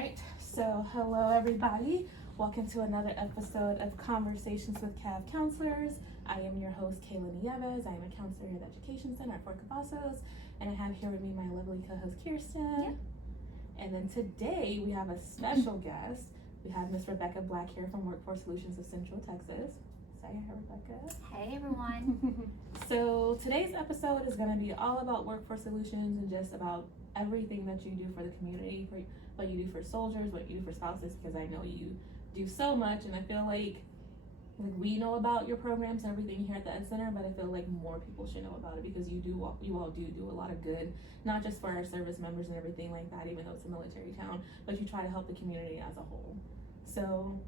right, so hello everybody. Welcome to another episode of Conversations with CAV Counselors. I am your host, Kayla Nieves. I am a counselor here at the Education Center at Fort Cavazos, and I have here with me my lovely co-host, Kirsten. Yep. And then today we have a special guest. We have Miss Rebecca Black here from Workforce Solutions of Central Texas. Say hi, Rebecca. Hey everyone. So today's episode is going to be all about Workforce Solutions and just about everything that you do for the community, for what you do for soldiers, what you do for spouses, because I know you do so much, and I feel like we know about your programs and everything here at the Ed Center, but I feel like more people should know about it because you all do a lot of good, not just for our service members and everything like that, even though it's a military town, but you try to help the community as a whole. So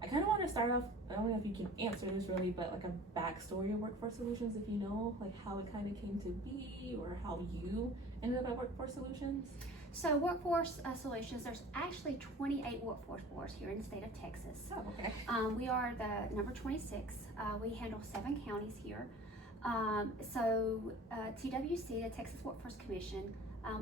I kind of want to start off, I don't know if you can answer this really, but like a backstory of Workforce Solutions, if you know, like how it kind of came to be or how you ended up at Workforce Solutions. So Workforce Solutions, there's actually 28 workforce boards here in the state of Texas. Oh, okay. We are the number 26. We handle 7 counties here. TWC, the Texas Workforce Commission,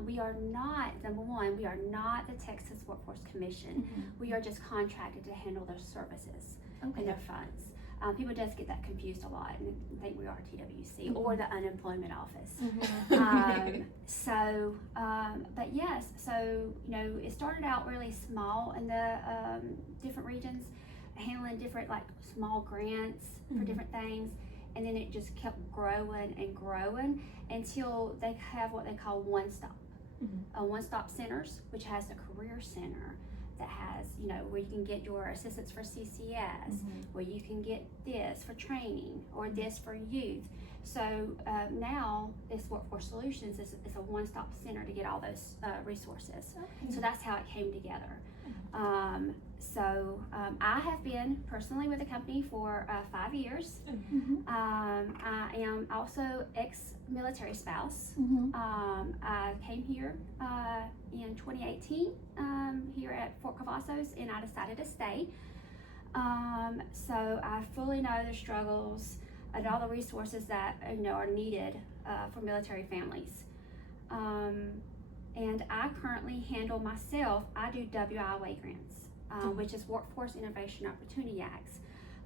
we are not, number one, we are not the Texas Workforce Commission. Mm-hmm. We are just contracted to handle their services and their funds. People just get that confused a lot and think we are TWC or the unemployment office. But yes, so it started out really small in the different regions, handling different like small grants for different things, and then it just kept growing and growing until they have what they call one-stop centers, which has a career center that has, where you can get your assistance for CCS, where you can get this for training or this for youth. So now this Workforce Solutions is a one-stop center to get all those resources. Okay. So that's how it came together. I have been personally with the company for 5 years. I am also ex-military spouse. I came here in 2018 here at Fort Cavazos, and I decided to stay. So I fully know the struggles and all the resources that are needed for military families. And I currently handle myself. I do WIA grants, which is Workforce Innovation Opportunity Acts.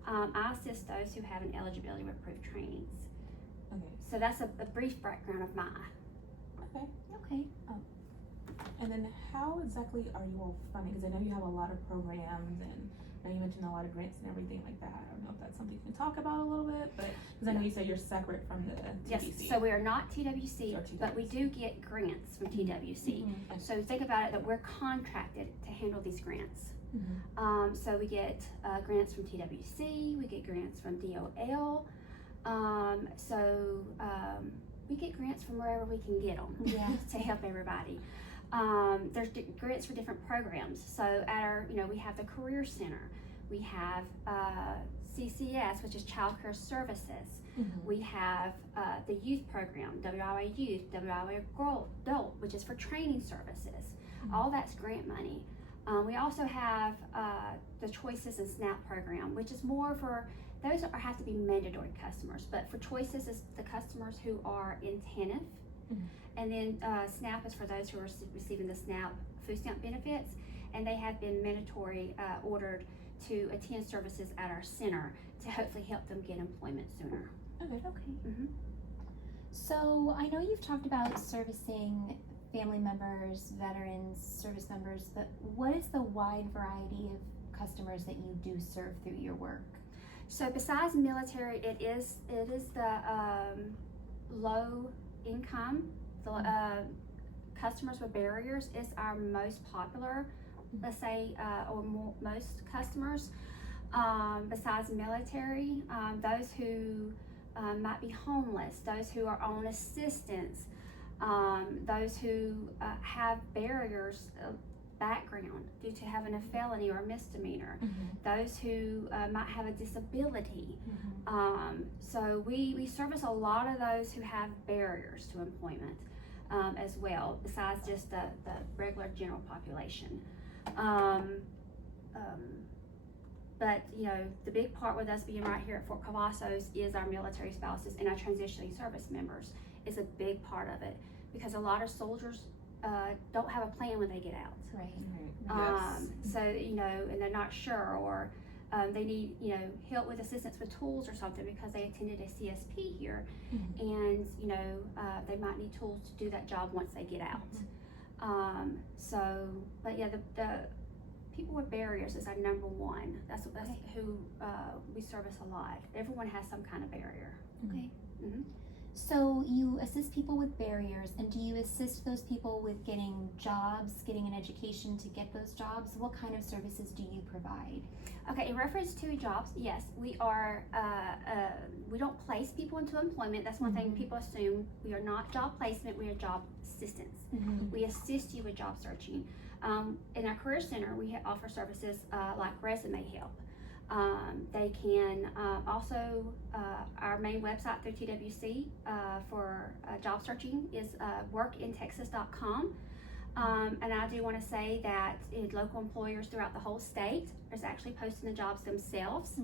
I assist those who have an eligibility to approve trainings. Okay. So that's a brief background of mine. Okay. And then how exactly are you all funding? Because I know you have a lot of programs, and now you mentioned a lot of grants and everything like that. I don't know if that's something you can talk about a little bit, but because I know you said you're separate from the TWC. Yes, so we are not TWC, but we do get grants from TWC. So think about it that we're contracted to handle these grants. So we get grants from TWC, we get grants from DOL. We get grants from wherever we can get them to help everybody. There's grants for different programs. So at our, we have the Career Center. We have CCS, which is Child Care Services. We have the youth program, WIA Youth, WIA Adult, which is for training services. All that's grant money. We also have the Choices and SNAP program, which is more for those that have to be mandatory customers. But for Choices is the customers who are in TANF. And then SNAP is for those who are receiving the SNAP food stamp benefits, and they have been mandatory ordered to attend services at our center to hopefully help them get employment sooner. Okay. So I know you've talked about servicing family members, veterans, service members, but what is the wide variety of customers that you do serve through your work? So besides military, it is the low income. The customers with barriers is our most popular, let's say, most customers. Besides military, those who might be homeless, those who are on assistance, those who have barriers of background due to having a felony or a misdemeanor, those who might have a disability. So we service a lot of those who have barriers to employment as well, besides just the regular general population. But the big part with us being right here at Fort Cavazos is our military spouses and our transitioning service members is a big part of it, because a lot of soldiers don't have a plan when they get out. Right. So, and they're not sure, or they need, help with assistance with tools or something because they attended a CSP here, and, they might need tools to do that job once they get out. But yeah, the people with barriers is our number one. That's who we service a lot. Everyone has some kind of barrier. Okay. Mhm. So you assist people with barriers, and do you assist those people with getting jobs, getting an education to get those jobs? What kind of services do you provide? Okay, in reference to jobs, yes, we are, we don't place people into employment. That's one thing people assume. We are not job placement, we are job assistance. We assist you with job searching. In our Career Center, we offer services like resume help. They can also, our main website through TWC for job searching is workintexas.com. And I do want to say that local employers throughout the whole state is actually posting the jobs themselves.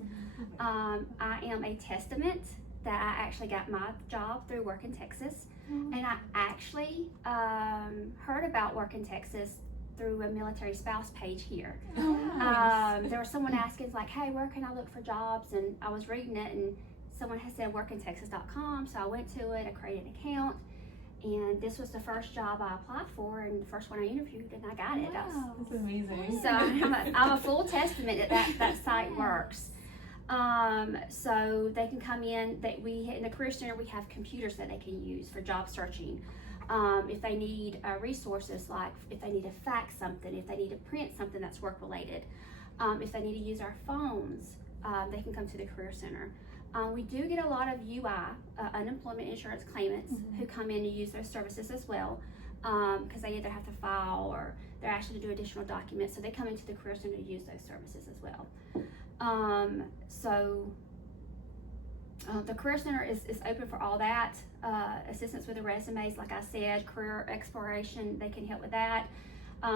I am a testament that I actually got my job through Work in Texas. And I actually heard about Work in Texas through a military spouse page here. There was someone asking like, hey, where can I look for jobs? And I was reading it, and someone had said workintexas.com, so I went to it, I created an account, and this was the first job I applied for and the first one I interviewed, and I got it. That's amazing. So I'm a full testament that site works. So they can come in, in the Career Center we have computers that they can use for job searching. If they need resources, like if they need to fax something, if they need to print something that's work related, if they need to use our phones, they can come to the Career Center. We do get a lot of UI, unemployment insurance claimants, who come in and use those services as well, because they either have to file or they're actually to do additional documents, so they come into the Career Center to use those services as well. The Career Center is open for all that. Assistance with the resumes, like I said, career exploration, they can help with that.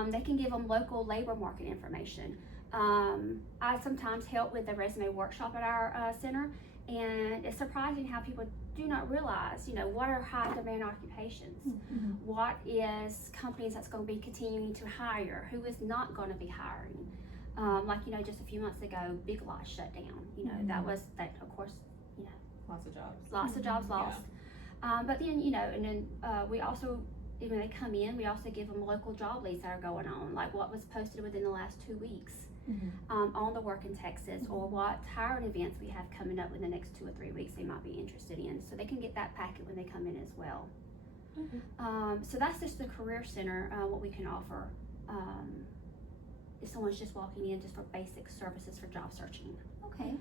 They can give them local labor market information. I sometimes help with the resume workshop at our center, and it's surprising how people do not realize, what are high demand occupations? What is companies that's going to be continuing to hire? Who is not going to be hiring? Just a few months ago, Big Lots shut down. That of course, lots of jobs lost. But then, and then we also, when they come in, we also give them local job leads that are going on, like what was posted within the last 2 weeks on the Work in Texas, or what hiring events we have coming up in the next 2 or 3 weeks they might be interested in. So they can get that packet when they come in as well. So that's just the Career Center, what we can offer if someone's just walking in just for basic services for job searching. Okay.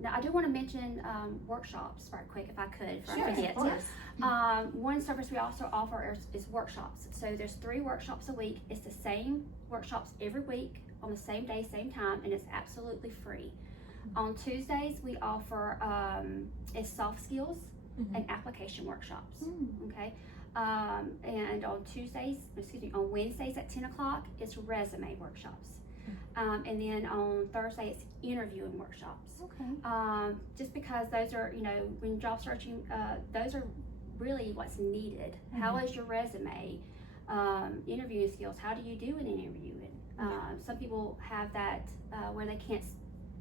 Now I do want to mention workshops right quick, if I could, before I forget. Of course. One service we also offer is workshops. So there's 3 workshops a week. It's the same workshops every week on the same day, same time, and it's absolutely free. On Tuesdays we offer is soft skills and application workshops. Okay. And on Wednesdays at 10 o'clock, it's resume workshops. And then on Thursday, it's interviewing workshops. Okay. Just because those are, when job searching, those are really what's needed. How is your resume? Interviewing skills, how do you do an interview? And some people have that where they can't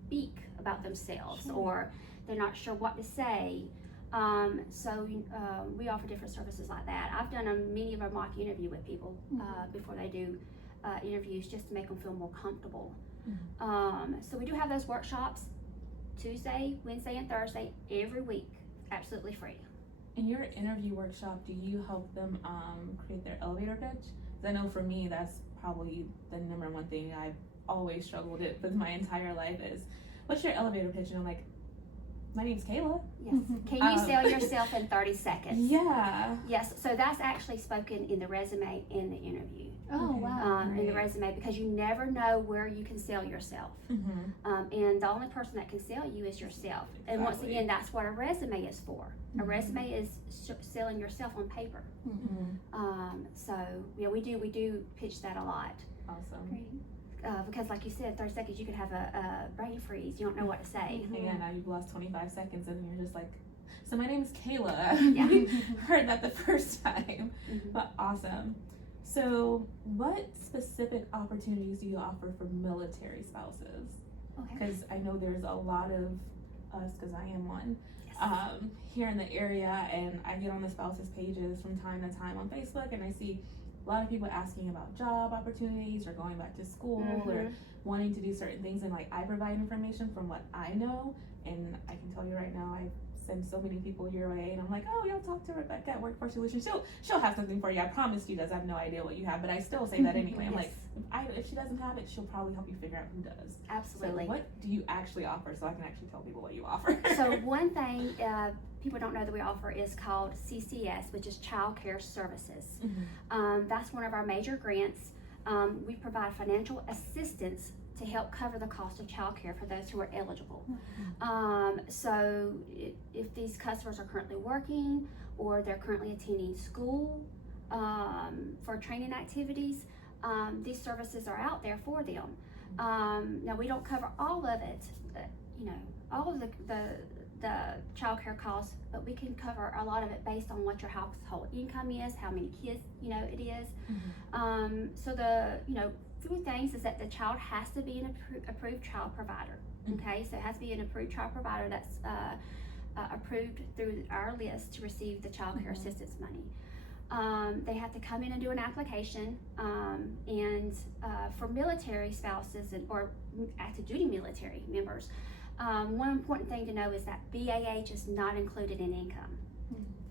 speak about themselves, or they're not sure what to say. So we offer different services like that. I've done many of a mock interview with people before they do interviews, just to make them feel more comfortable. So we do have those workshops Tuesday, Wednesday, and Thursday every week, absolutely free. In your interview workshop, do you help them create their elevator pitch? Because I know for me, that's probably the number one thing I've always struggled with my entire life is, what's your elevator pitch? And I'm like, my name's Kayla. Yes. Can you sell yourself in 30 seconds? Yeah. Yes, so that's actually spoken in the resume in the interview. Oh, wow. In the resume, because you never know where you can sell yourself. And the only person that can sell you is yourself. And once again, that's what a resume is for. A resume is selling yourself on paper. So yeah, we do pitch that a lot. Awesome. Great. Because like you said, 30 seconds you could have a brain freeze. You don't know what to say. And yeah, now you've lost 25 seconds and you're just like, So my name is Kayla. Yeah. Heard that the first time, Mhm. but awesome. So what specific opportunities do you offer for military spouses? Okay. Because I know there's a lot of us, because I am one, Yes. here in the area, and I get on the spouses pages from time to time on Facebook, and I see a lot of people asking about job opportunities or going back to school or Mhm. wanting to do certain things, and like I provide information from what I know, and I can tell you right now, I send so many people your way, and I'm like, oh, y'all talk to Rebecca at Workforce Solutions. She'll have something for you. I promise she does. I have no idea what you have, but I still say that anyway. I'm like, if she doesn't have it, she'll probably help you figure out who does. Absolutely. So what do you actually offer, so I can actually tell people what you offer? So one thing people don't know that we offer is called CCS, which is Child Care Services. That's one of our major grants. We provide financial assistance to help cover the cost of child care for those who are eligible. So if these customers are currently working or they're currently attending school for training activities, these services are out there for them. Now we don't cover all of it, all of the child care costs, but we can cover a lot of it based on what your household income is, how many kids it is. So the few things is that the child has to be an approved child provider. Okay, so it has to be an approved child provider that's approved through our list to receive the child care assistance money. They have to come in and do an application, and for military spouses or active duty military members, one important thing to know is that BAH is not included in income.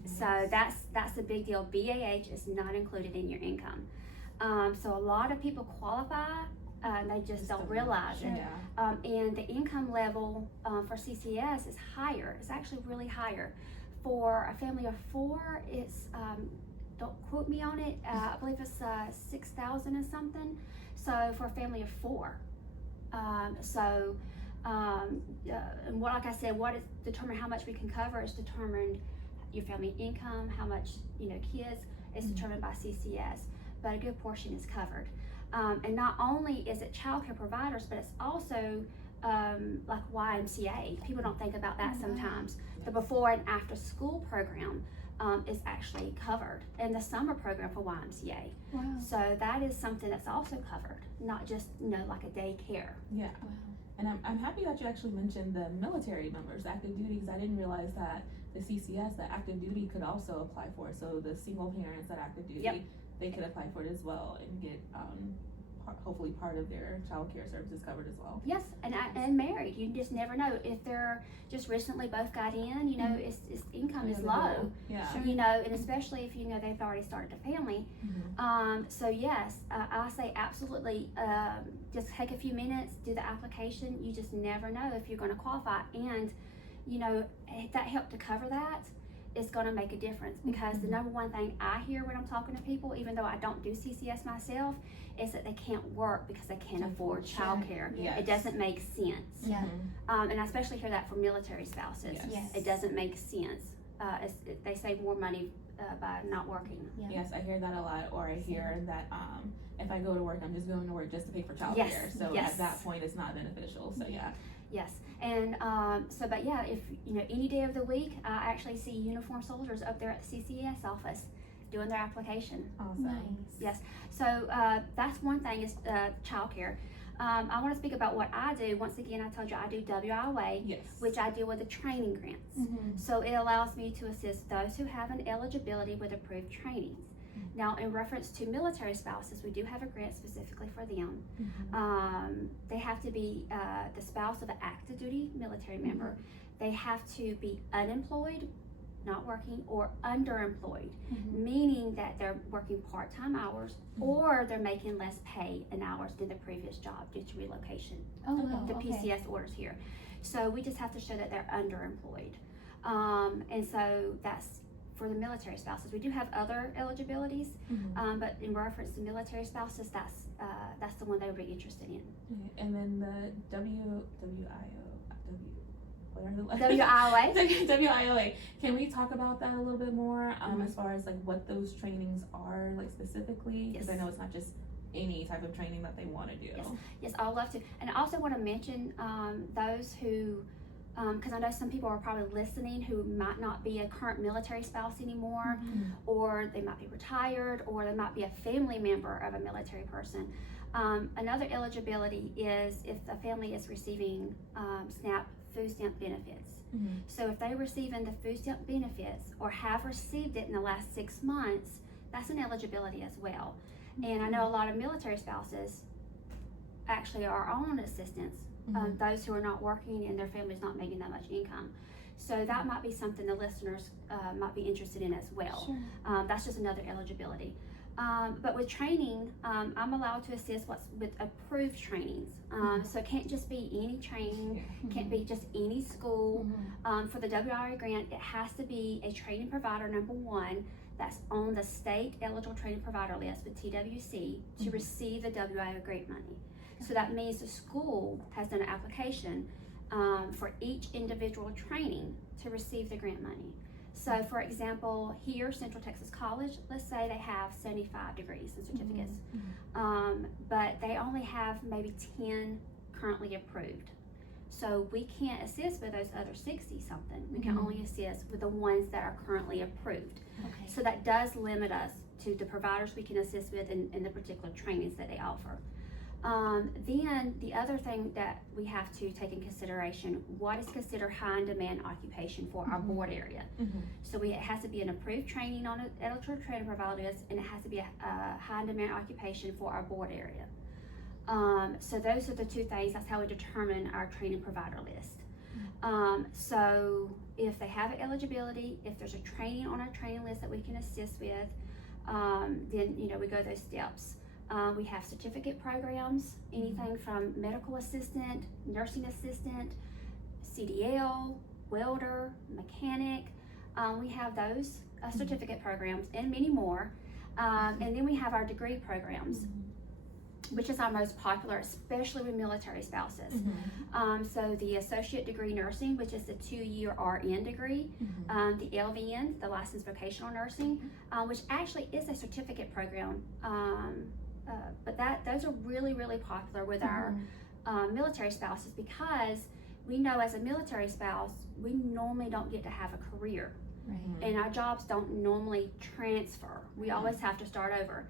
So that's a big deal. BAH is not included in your income. So a lot of people qualify, and they just don't realize it. And the income level for CCS is higher. It's actually really higher. For a family of 4, it's don't quote me on it. I believe it's 6,000 or something. So for a family of 4, and like I said, what is determined how much we can cover is determined your family income, how much kids is determined by CCS, but a good portion is covered. And not only is it child care providers, but it's also like YMCA. People don't think about that sometimes. The before and after school program is actually covered, and the summer program for YMCA. Wow. So that is something that's also covered, not just like a daycare. Yeah. Wow. And I'm happy that you actually mentioned the military members, active duty, because I didn't realize that the CCS, the active duty, could also apply for it. So the single parents at active duty, they could apply for it as well and get hopefully part of their child care services covered as well. Yes, and married. You just never know if they're just recently both got in. Its income is low. Yeah. And especially if they've already started a family. So yes, I say absolutely. Just take a few minutes, do the application. You just never know if you're going to qualify, and that help to cover that is going to make a difference, because the number one thing I hear when I'm talking to people, even though I don't do CCS myself, is that they can't work because they can't afford childcare. Yes. It doesn't make sense. Yeah. And I especially hear that from military spouses. Yes. It doesn't make sense. They save more money by not working. Yeah. Yes, I hear that a lot, or I hear that if I go to work, I'm just going to work just to pay for childcare. Yes, So yes. at that point, it's not beneficial. So yeah. Yes, and but yeah, if any day of the week, I actually see uniformed soldiers up there at the CCS office doing their application. Awesome. Nice. Yes, so that's one thing is childcare. I want to speak about what I do. Once again, I told you I do WIOA, Yes. which I deal with the training grants. So it allows me to assist those who have an eligibility with approved trainings. Now, in reference to military spouses, we do have a grant specifically for them. They have to be the spouse of an active duty military member. They have to be unemployed, not working, or underemployed, meaning that they're working part-time hours or they're making less pay in hours than the previous job due to relocation. Oh, wow. The Okay. PCS orders here. So we just have to show that they're underemployed. And so that's for the military spouses. We do have other eligibilities, but in reference to military spouses, that's the one they would be interested in. And then the WIOA. WIOA. Can we talk about that a little bit more as far as like what those trainings are like specifically? Because I know it's not just any type of training that they want to do. Yes, I'd love to. And I also want to mention those who because I know some people are probably listening who might not be a current military spouse anymore, or they might be retired, or they might be a family member of a military person. Another eligibility is if the family is receiving food stamp benefits. So if they're receiving the food stamp benefits or have received it in the last 6 months, that's an eligibility as well. And I know a lot of military spouses actually are on assistance, those who are not working and their family's not making that much income. So that might be something the listeners might be interested in as well. Sure. That's just another eligibility. But with training, I'm allowed to assist with approved trainings. So it can't just be any training, can't be just any school. For the WIA grant, it has to be a training provider, number one, that's on the state eligible training provider list with TWC to receive the WIA grant money. So that means the school has done an application for each individual training to receive the grant money. So for example, here, Central Texas College, let's say they have 75 degrees and certificates, but they only have maybe 10 currently approved. So we can't assist with those other 60 something. We can only assist with the ones that are currently approved. Okay. So that does limit us to the providers we can assist with in the particular trainings that they offer. Then the other thing that we have to take in consideration, what is considered high in demand occupation for our board area. So it has to be an approved training on an eligible training provider list, and it has to be a high in demand occupation for our board area. So those are the two things. That's how we determine our training provider list. So if they have eligibility, if there's a training on our training list that we can assist with, then we go those steps. We have certificate programs, anything from medical assistant, nursing assistant, CDL, welder, mechanic. We have those certificate programs and many more. And then we have our degree programs, which is our most popular, especially with military spouses. So the associate degree nursing, which is the 2-year RN degree, the LVN, the licensed vocational nursing, which actually is a certificate program. But those are really, really popular with our military spouses, because we know as a military spouse, we normally don't get to have a career. And our jobs don't normally transfer. We always have to start over.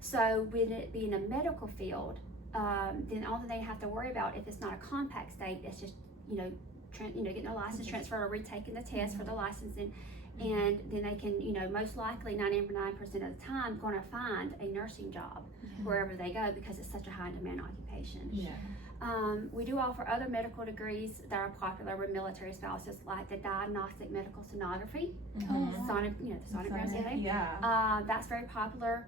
So with it being a medical field, then all that they have to worry about, if it's not a compact state, it's just, getting a license transfer or retaking the test for the licensing. And then they can, most likely 99% of the time going to find a nursing job wherever they go, because it's such a high demand occupation. We do offer other medical degrees that are popular with military spouses, like the diagnostic medical sonography, the sonogram. That's very popular.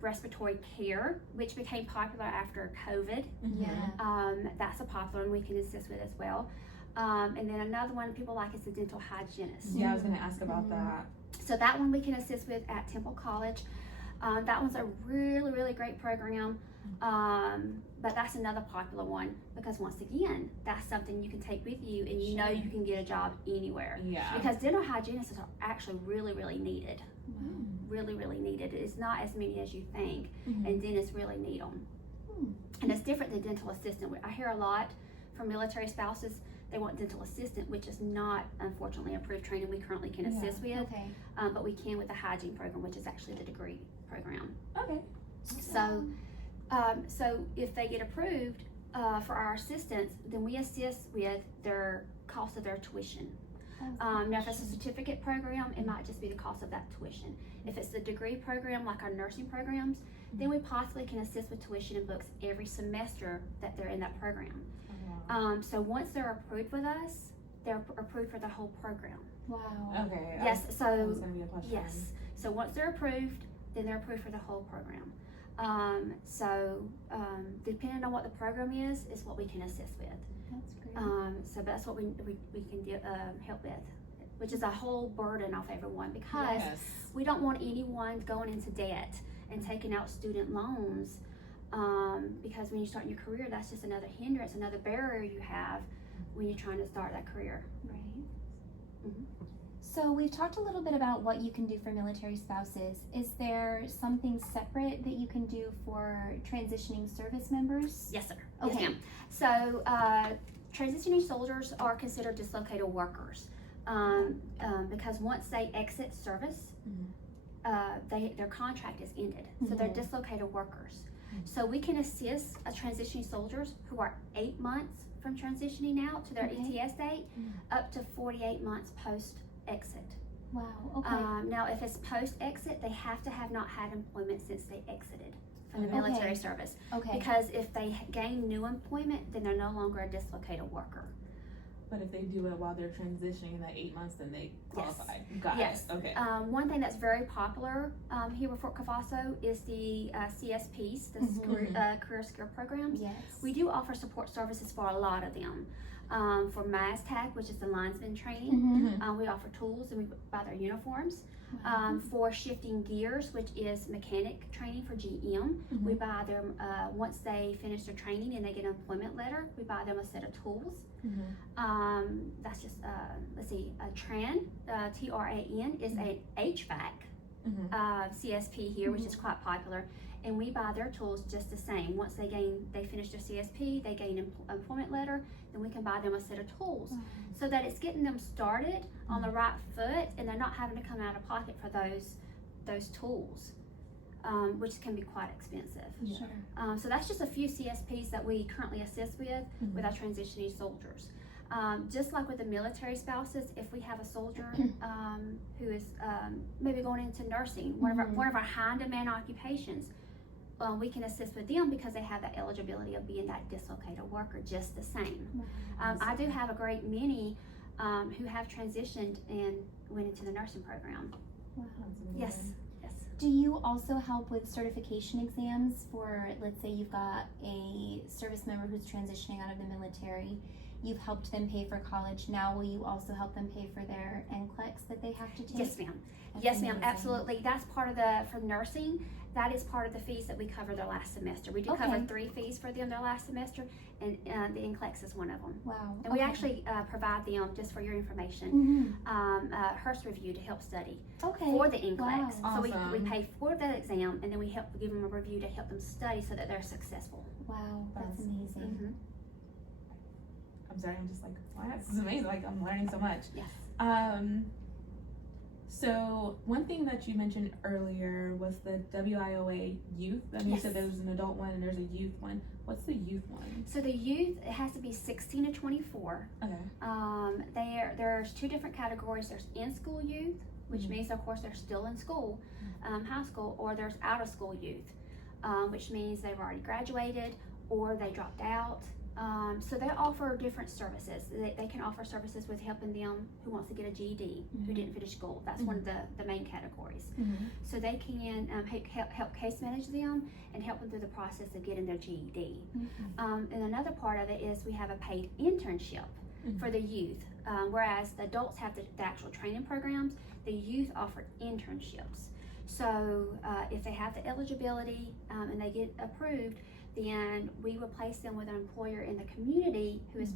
Respiratory care, which became popular after COVID. That's a popular one we can assist with as well. And then another one people like is the dental hygienist. I was going to ask about that. So that one we can assist with at Temple College. That one's a really, really great program. But that's another popular one, because once again, that's something you can take with you, and you know you can get a job anywhere. Because dental hygienists are actually really, really needed. Really, really needed. It's not as many as you think, and dentists really need them. And it's different than dental assistant. I hear a lot from military spouses, they want dental assistant, which is not, unfortunately, approved training we currently can assist with. But we can with the hygiene program, which is actually the degree program. So if they get approved for our assistance, then we assist with their cost of their tuition. Now if it's a certificate program, it might just be the cost of that tuition. If it's the degree program, like our nursing programs, then we possibly can assist with tuition and books every semester that they're in that program. So once they're approved with us, they're approved for the whole program. Okay. Yes, so that was gonna be a question. yes. So once they're approved, then they're approved for the whole program. Depending on what the program is what we can assist with. That's great. So that's what we can help with, which is a whole burden off everyone, because we don't want anyone going into debt and taking out student loans, because when you start your career, that's just another hindrance, another barrier you have when you're trying to start that career. So we've talked a little bit about what you can do for military spouses. Is there something separate that you can do for transitioning service members? Yes, sir. Okay. Yes, ma'am. So transitioning soldiers are considered dislocated workers because once they exit service, their contract is ended. So they're dislocated workers. So we can assist transitioning soldiers who are 8 months from transitioning out to their ETS date up to 48 months post-exit. Wow, okay. Now, if it's post-exit, they have to have not had employment since they exited from the military service. Okay. Because if they gain new employment, then they're no longer a dislocated worker. But if they do it while they're transitioning in that 8 months, then they qualify. Got Yes. it. Okay. One thing that's very popular here at Fort Cavasso is the CSPs, the Career Skill Programs. Yes. We do offer support services for a lot of them. For MASTAC, which is the linesman training, we offer tools and we buy their uniforms. For shifting gears, which is mechanic training for GM, we buy them once they finish their training and they get an employment letter. We buy them a set of tools. That's just let's see, a TRAN, TRAN is a HVAC CSP here, which is quite popular, and we buy their tools just the same. Once they finish their CSP, they gain employment letter, then we can buy them a set of tools, so that it's getting them started on the right foot, and they're not having to come out of pocket for those tools, which can be quite expensive. Sure. So that's just a few CSPs that we currently assist with our transitioning soldiers. Just like with the military spouses, if we have a soldier who is maybe going into nursing, one of our high demand occupations, we can assist with them because they have that eligibility of being that dislocated worker just the same. I do have a great many who have transitioned and went into the nursing program. Yes. Do you also help with certification exams for, let's say you've got a service member who's transitioning out of the military, you've helped them pay for college, now will you also help them pay for their NCLEX that they have to take? Yes, ma'am. That's Yes, ma'am, amazing. absolutely. That's part of for nursing, that is part of the fees that we cover their last semester. We do cover 3 fees for them their last semester, and the NCLEX is one of them. Wow. And we actually provide them, just for your information, HRSA review to help study for the NCLEX. Wow. So we Awesome. pay for the exam, and then we help give them a review to help them study so that they're successful. Wow, that's amazing. I'm sorry, I'm just like, wow, this is amazing. Like, I'm learning so much. Yes. So one thing that you mentioned earlier was the WIOA youth. I mean, you said there was an adult one and there's a youth one. What's the youth one? So the youth, it has to be 16 to 24. Okay. There's 2 different categories. There's in-school youth, which means, of course, they're still in school, high school, or there's out-of-school youth, which means they've already graduated or they dropped out. So they offer different services. They can offer services with helping them who wants to get a GED, who didn't finish school. That's one of the main categories. So they can help case manage them and help them through the process of getting their GED. And another part of it is we have a paid internship for the youth. Whereas the adults have the actual training programs, the youth offer internships. So if they have the eligibility and they get approved, then we will place them with an employer in the community who is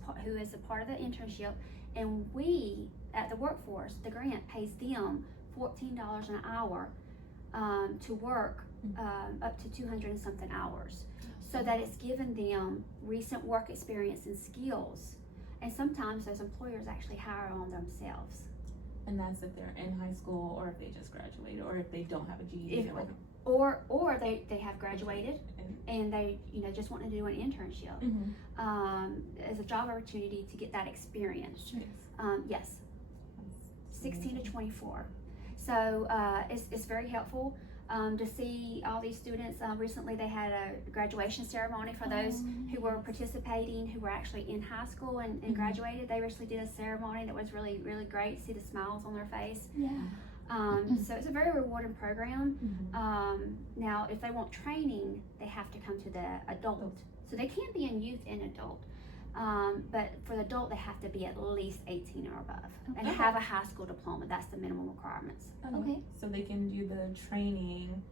a part of the internship, and we at the workforce, the grant pays them $14 an hour to work up to 200 and something hours, so that it's given them recent work experience and skills. And sometimes those employers actually hire on themselves. And that's if they're in high school, or if they just graduated, or if they don't have a GED. Or they have graduated and they just want to do an internship as a job opportunity to get that experience. Yes, 16 to 24. So it's very helpful to see all these students. Recently they had a graduation ceremony for those who were participating, who were actually in high school and graduated. They recently did a ceremony that was really, really great to see the smiles on their face. So it's a very rewarding program. Now, if they want training, they have to come to the adult. So they can be in youth and adult. But for the adult, they have to be at least 18 or above and have a high school diploma. That's the minimum requirements. So they can do the training,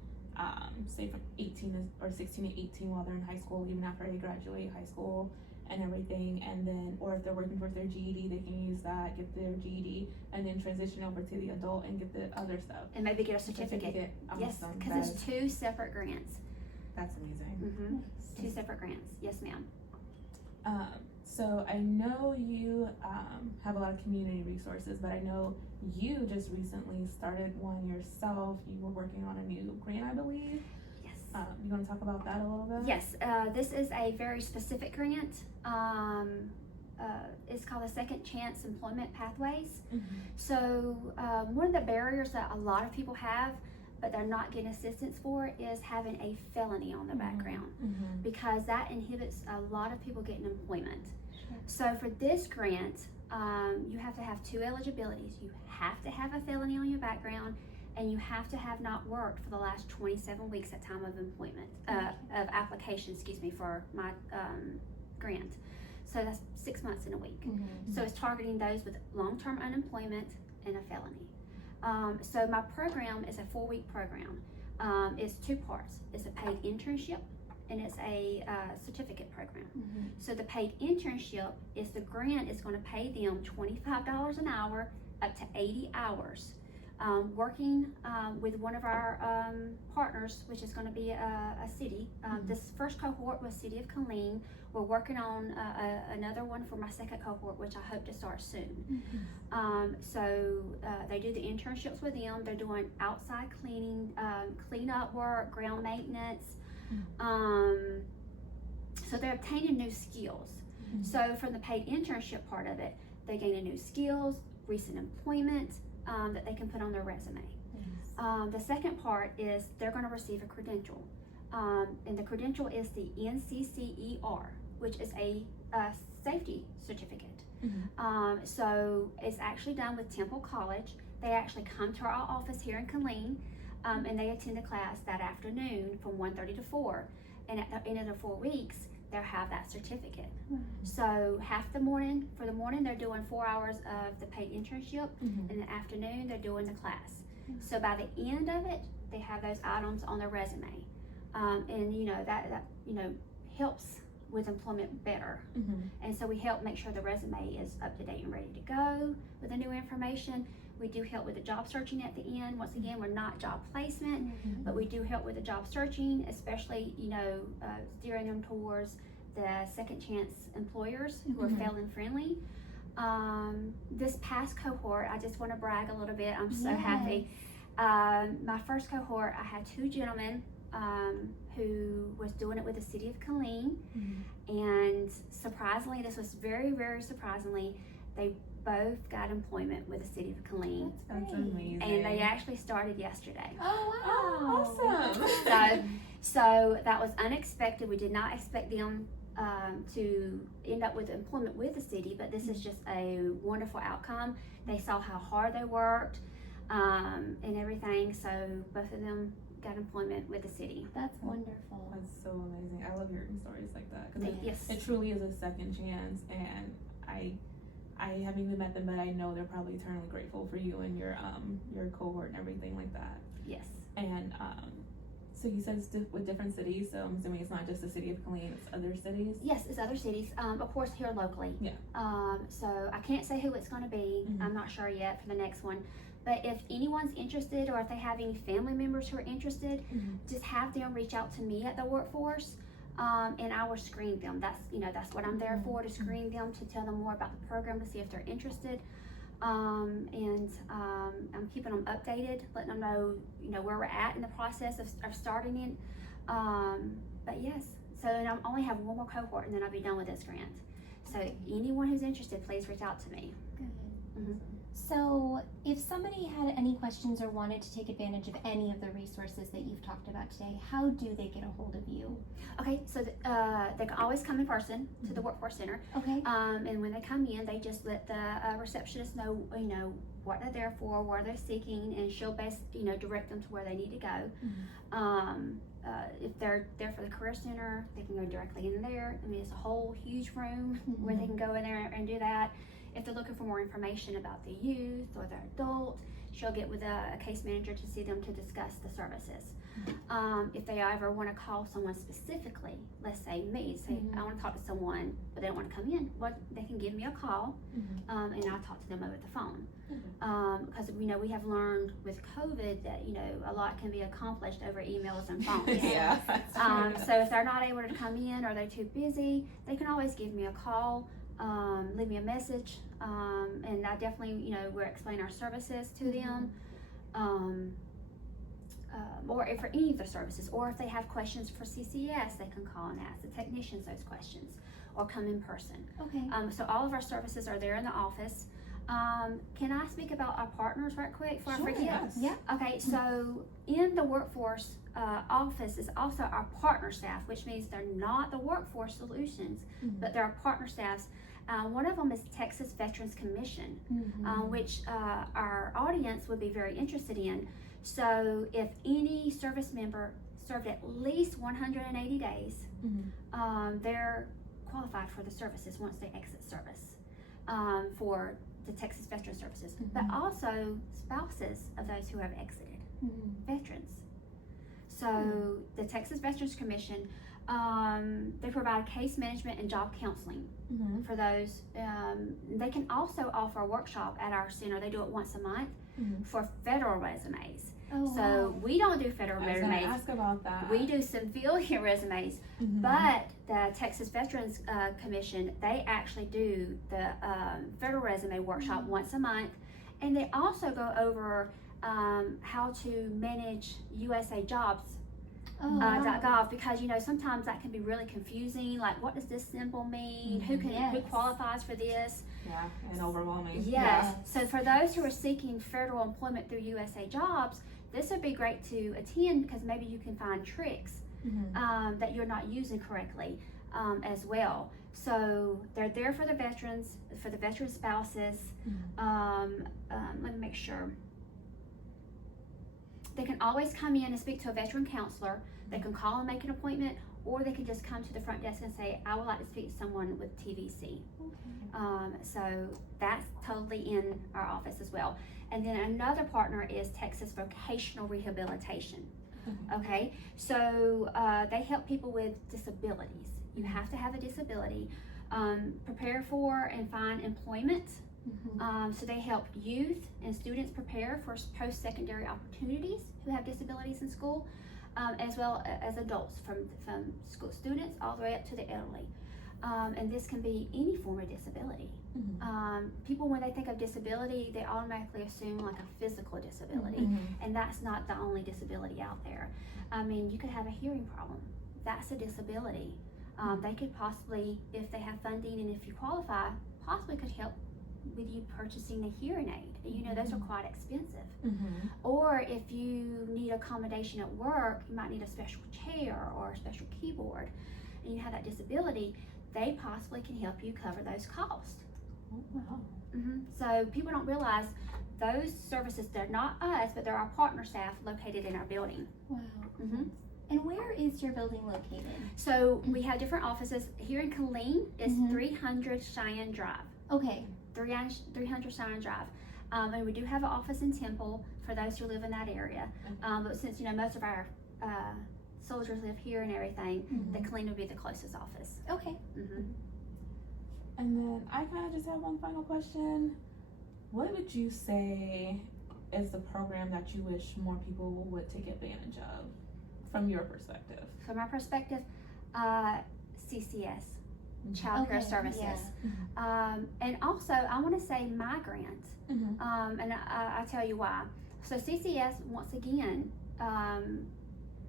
say from 18 or 16 to 18 while they're in high school, even after they graduate high school and everything, and then, or if they're working towards their GED, they can use that, get their GED, and then transition over to the adult and get the other stuff. And maybe get a certificate. Yes, Awesome. because it's 2 separate grants. That's amazing. 2 separate grants. Yes, ma'am. So I know you have a lot of community resources, but I know you just recently started one yourself. You were working on a new grant, I believe. Yes. You want to talk about that a little bit? Yes, this is a very specific grant. It's called the Second Chance Employment Pathways. So one of the barriers that a lot of people have, but they're not getting assistance for, is having a felony on their background, because that inhibits a lot of people getting employment. So for this grant, you have to have two eligibilities. You have to have a felony on your background, and you have to have not worked for the last 27 weeks at time of employment, of application, for my grant. So that's 6 months in a week. So it's targeting those with long-term unemployment and a felony. So my program is a 4-week program. It's 2 parts. It's a paid internship, and it's a certificate program. So the paid internship is the grant is going to pay them $25 an hour up to 80 hours. Working with one of our partners, which is going to be a city. This first cohort was City of Killeen. We're working on another one for my second cohort, which I hope to start soon. So they do the internships with them. They're doing outside cleaning, cleanup work, ground maintenance. So they're obtaining new skills. So from the paid internship part of it, they're gaining new skills, recent employment, that they can put on their resume. The second part is they're going to receive a credential, and the credential is the NCCER, which is a safety certificate. So it's actually done with Temple College. They actually come to our office here in Killeen, and they attend a class that afternoon from 1:30 to 4, and at the end of the 4 weeks, they'll have that certificate. So half the morning, for the morning, they're doing 4 hours of the paid internship, and in the afternoon, they're doing the class. So by the end of it, they have those items on their resume. And that helps with employment better. And so we help make sure the resume is up to date and ready to go with the new information. We do help with the job searching at the end. Once again, we're not job placement, but we do help with the job searching, especially, steering them towards the second chance employers who are felon friendly. This past cohort, I just want to brag a little bit. I'm so happy. My first cohort, I had 2 gentlemen who was doing it with the City of Killeen, and surprisingly, this was very, very surprisingly, they both got employment with the City of Killeen. That's amazing. And they actually started yesterday. Oh, awesome. So that was unexpected. We did not expect them to end up with employment with the city, but this is just a wonderful outcome. They saw how hard they worked and everything, so both of them got employment with the city. That's wonderful. That's so amazing. I love hearing stories like that, because Yes. it truly is a second chance, and I haven't even met them, but I know they're probably eternally grateful for you and your cohort and everything like that. Yes. And so you said it's with different cities, so I'm assuming it's not just the City of Killeen, it's other cities? Yes, it's other cities. Of course, here locally. Yeah. So I can't say who it's going to be. I'm not sure yet for the next one. But if anyone's interested, or if they have any family members who are interested, just have them reach out to me at the workforce, and I will screen them. That's what I'm there for, to screen them, to tell them more about the program, to see if they're interested. And I'm keeping them updated, letting them know, where we're at in the process of starting it. But yes, so and I only have one more cohort, and then I'll be done with this grant. So anyone who's interested, please reach out to me. Good. So if somebody had any questions or wanted to take advantage of any of the resources that you've talked about today, how do they get a hold of you? Okay, so they can always come in person to the Workforce Center. Okay. And when they come in, they just let the receptionist know, what they're there for, where they're seeking, and she'll direct them to where they need to go. If they're there for the Career Center, they can go directly in there. I mean, it's a whole huge room where they can go in there and do that. If they're looking for more information about the youth or the adult, she'll get with a case manager to see them to discuss the services. If they ever want to call someone specifically, let's say me, I want to talk to someone, but they don't want to come in, well, they can give me a call, and I'll talk to them over the phone. Because we have learned with COVID that a lot can be accomplished over emails and phones. Yeah. So if they're not able to come in, or they're too busy, they can always give me a call. leave me a message, and I definitely, we'll explain our services to them. Or if for any of the services, or if they have questions for CCS, they can call and ask the technicians those questions, or come in person. Okay. So all of our services are there in the office. Can I speak about our partners right quick before I forget? Yes. Yeah. Okay, so in the workforce office is also our partner staff, which means they're not the workforce solutions, but they're our partner staffs. One of them is Texas Veterans Commission, which our audience would be very interested in. So if any service member served at least 180 days, they're qualified for the services once they exit service for the Texas Veteran Services, but also spouses of those who have exited, veterans. So the Texas Veterans Commission, they provide case management and job counseling for those. They can also offer a workshop at our center. They do it once a month for federal resumes. Oh, So wow. we don't do federal I was gonna resumes. ask about that. We do civilian resumes, but the Texas Veterans Commission, they actually do the federal resume workshop once a month, and they also go over how to manage USA Jobs. Oh, wow. .gov, because sometimes that can be really confusing. Like, what does this symbol mean? Who Yes. qualifies for this? Yeah, and overwhelming. Yes. So for those who are seeking federal employment through USA Jobs, this would be great to attend because maybe you can find tricks that you're not using correctly as well. So they're there for the veterans, for the veteran spouses. Let me make sure. They can always come in and speak to a veteran counselor. They can call and make an appointment, or they can just come to the front desk and say, I would like to speak to someone with TVC. So that's totally in our office as well. And then another partner is Texas Vocational Rehabilitation. Okay, so they help people with disabilities. You have to have a disability. Prepare for and find employment. So they help youth and students prepare for post-secondary opportunities who have disabilities in school, as well as adults, from school students all the way up to the elderly. And this can be any form of disability. People, when they think of disability, they automatically assume like a physical disability, and that's not the only disability out there. I mean, you could have a hearing problem. That's a disability. They could possibly, if they have funding and if you qualify, possibly could help with you purchasing a hearing aid. Those are quite expensive. Or if you need accommodation at work, you might need a special chair or a special keyboard, and you have that disability, they possibly can help you cover those costs. Wow. So people don't realize those services, they're not us, but they're our partner staff located in our building. Wow. And where is your building located? So we have different offices. Here in Killeen, it's 300 Cheyenne Drive. Okay. 300 Cheyenne Drive. And we do have an office in Temple for those who live in that area. But since most of our soldiers live here and everything, the Killeen would be the closest office. Okay. And then I kind of just have one final question. What would you say is the program that you wish more people would take advantage of, from your perspective? From my perspective, CCS, Child Care Services. Yeah. And also, I want to say my grant. And I'll tell you why. So CCS, once again,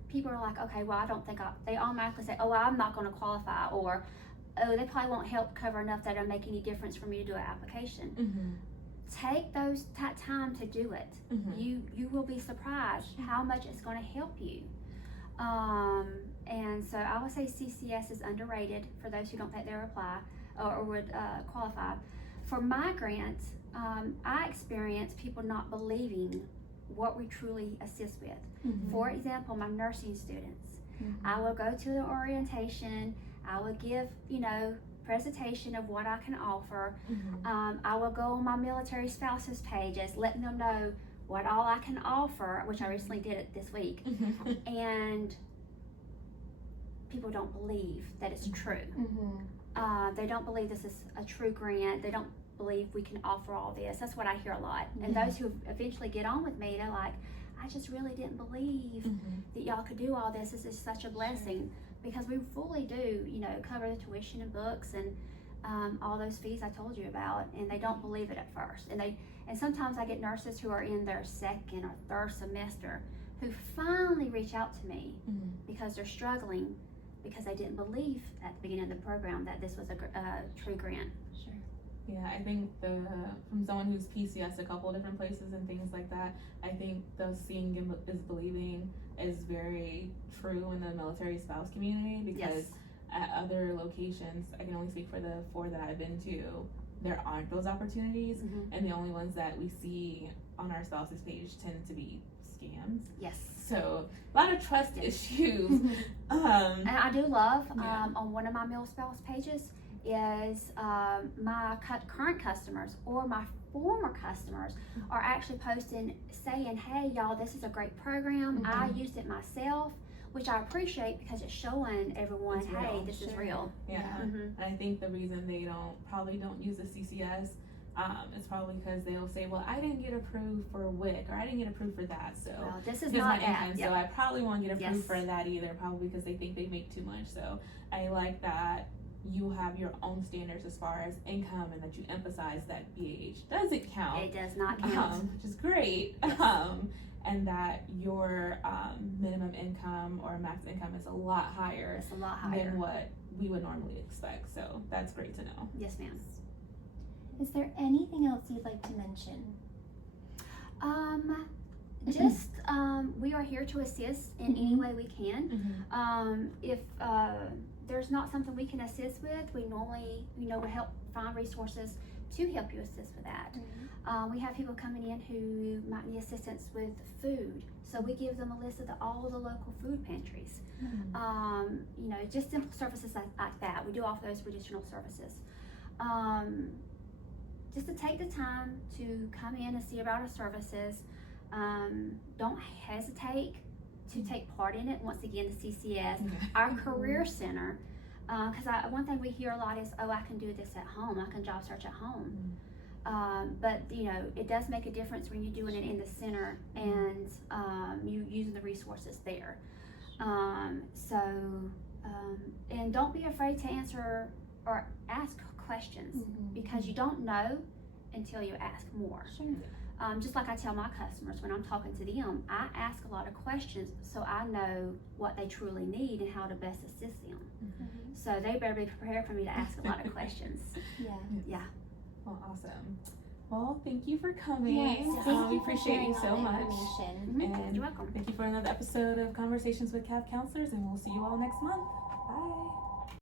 people are like, okay, well, I don't think they automatically say, oh, well, I'm not going to qualify, or, oh, they probably won't help cover enough that it'll make any difference for me to do an application. Take that time to do it. You will be surprised how much it's going to help you. And so I would say CCS is underrated for those who don't think they'll apply or would qualify. For my grant, I experienced people not believing what we truly assist with. For example, my nursing students. I will go to the orientation. I will give, presentation of what I can offer. I will go on my military spouses pages, letting them know what all I can offer, which I recently did it this week. And people don't believe that it's true. They don't believe this is a true grant. They don't believe we can offer all this. That's what I hear a lot. And those who eventually get on with me, they're like, I just really didn't believe that y'all could do all this. This is such a blessing, because we fully do, cover the tuition and books, and all those fees I told you about, and they don't believe it at first. And sometimes I get nurses who are in their second or third semester who finally reach out to me because they're struggling because they didn't believe at the beginning of the program that this was a true grant. Sure. Yeah, I think from someone who's PCS a couple different places and things like that, I think the seeing is believing is very true in the military spouse community, because at other locations, I can only speak for the 4 that I've been to, there aren't those opportunities, and the only ones that we see on our spouses page tend to be scams. Yes. So a lot of trust issues. And I do love on one of my male spouse pages is my current customers or my former customers are actually posting saying, hey y'all, this is a great program. I used it myself, which I appreciate because it's showing everyone, hey, this is real. Yeah. And I think the reason they probably don't use the CCS it's probably because they'll say, well, I didn't get approved for WIC, or I didn't get approved for that, so well, this is here's not my income, that. so I probably won't get approved for that either, probably because they think they make too much. So I like that you have your own standards as far as income, and that you emphasize that BAH doesn't count. It does not count. Which is great. And that your minimum income or max income is a lot higher, It's a lot higher than what we would normally expect. So that's great to know. Yes, ma'am. Is there anything else you'd like to mention? Just we are here to assist in any way we can. If there's not something we can assist with, we normally, will help find resources to help you assist with that. We have people coming in who might need assistance with food, so we give them a list of all the local food pantries. Just simple services like that. We do offer those additional services. Just to take the time to come in and see about our services. Don't hesitate to take part in it. Once again, the CCS, our career center, because one thing we hear a lot is, oh, I can do this at home, I can job search at home. But it does make a difference when you're doing it in the center and you using the resources there. And don't be afraid to answer or ask questions, because you don't know until you ask more. Sure. Just like I tell my customers when I'm talking to them, I ask a lot of questions so I know what they truly need and how to best assist them. So they better be prepared for me to ask a lot of questions. Yeah. Well, awesome. Well, thank you for coming. Yes, We appreciate you so much. And You're welcome. thank you for another episode of Conversations with CAF Counselors, and we'll see you all next month. Bye.